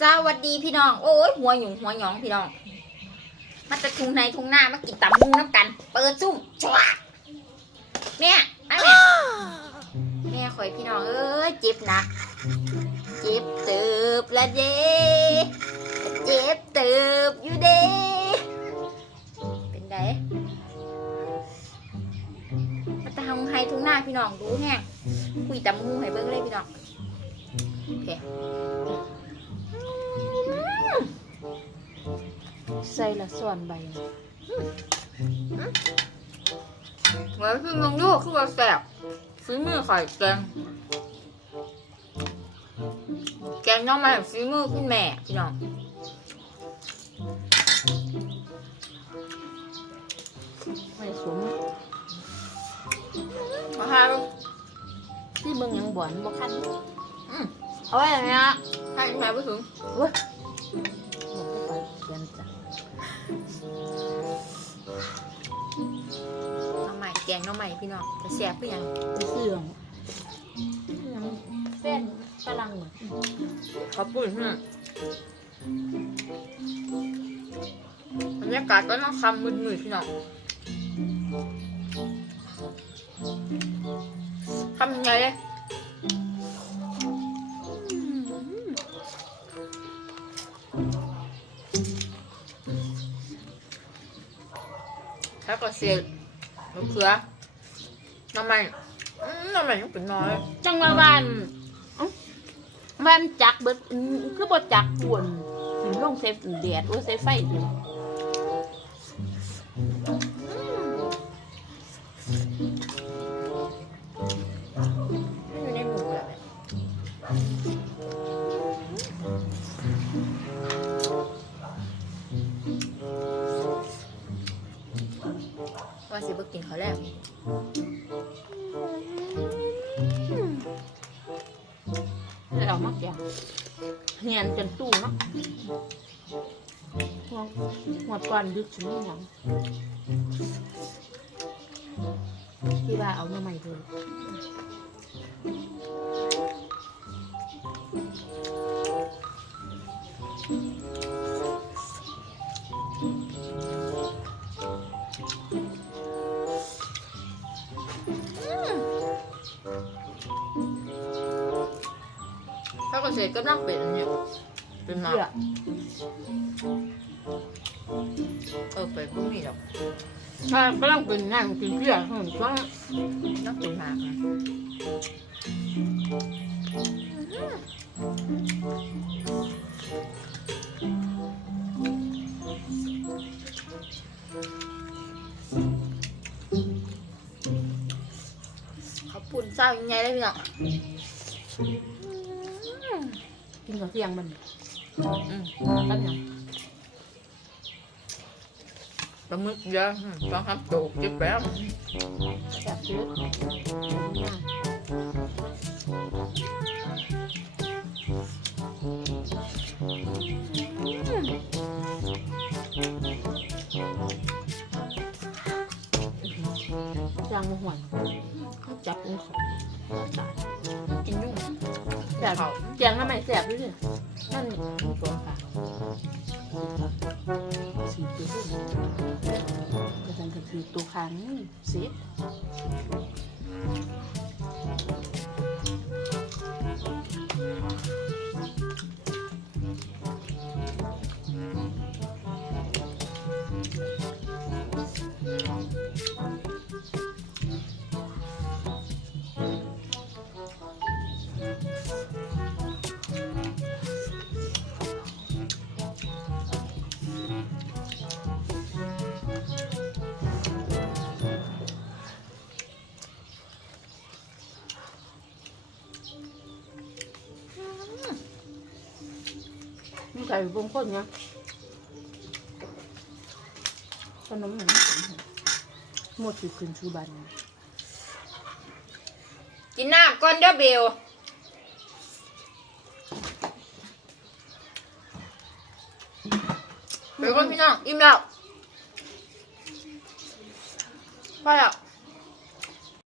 สวัสดีพี่น้อง โอ้ยหัวหยุ่งหัวหยองพี่น้อง มาจะทุ่งในทุ่งหน้ามากินตำมุงน้ำกัน เปิดซุ่มชวาแม่ไอ้แม่แม่ข่อยพี่น้องเอ้ยเจ็บหนะเจ็บเติบละเด้เจ็บเติบอยู่เด้เป็นไดมาตะหงไฮทุ่งหน้าพี่น้องดูแห้งคุยตำมุงให้เบิ้งเลยพี่น้องโอเค ใส่ละส่วนใบเหมือนคือลงลูกคือว่าแสบฝีมือไข่แกงแกงน้องมาฝีมือคุณแม่พี่น้องไม่สมมาหาลูกที่เบิ่งยังบ่อนบ่คันเอาไว้อย่างเงี้ยให้แม่ไปถึงเว้ยบ่ไปเขียนจ้ะ น้องใหม่แกงน้องใหม่พี่น้องจะแสบเพื่อยังไปเสื่องยังแฟนฝรั่งเหมือนขอบคุณพี่น้องบรรยากาศก็ต้องคำมืดๆพี่น้องคำยังไงเลยถ้าก็เสีย มะเสือน้ำมันอืมน้ำมันยังเป็นน้อย จังว่าบ้านเอ้าบ้านจักเบิดอืมคือบ่จักปวนลงเซฟแดดโอ้ยเซฟไฟเดี๋ยว สิบ่กินเขาวแล้วแล้วเอามาแกงเฮียนจนตู้เนาะหัวหัวก่อนดึกถึงหยังที่ว่าเอามาใหม่เลย เกษตรก็นั่งเป็นอันเนี่ยเป็นหมาเพื่อเออเป็นก็มีหรอกถ้ากำลังเป็นงานกินเพื่อของช่วงนั่งเป็นหมากนะเขาปุ่นเศร้ายังไงได้พี่น้อง กินกับเที่ยงมันอืมตั้งยังปลาหมึกเยอะอืมต้องทำโจกเจ็บแล้วแซ่บชื้นจางมะหวนเขาจับลงเขากินยุ่ง แซ่บเจียงทำไมแซ่บด้วยเนี่ยนั่นตัวค่ะสีตัวกระสันกระสีตัวคางนี่สี มีไก่บงคนเนี่ยขนมหนึ่งหมดสิขึ้นชูบันเนี่ยกินน้ำก่อนเด้อเบลเบลก่อนพี่น้องอิ่มแล้วพอแล้ว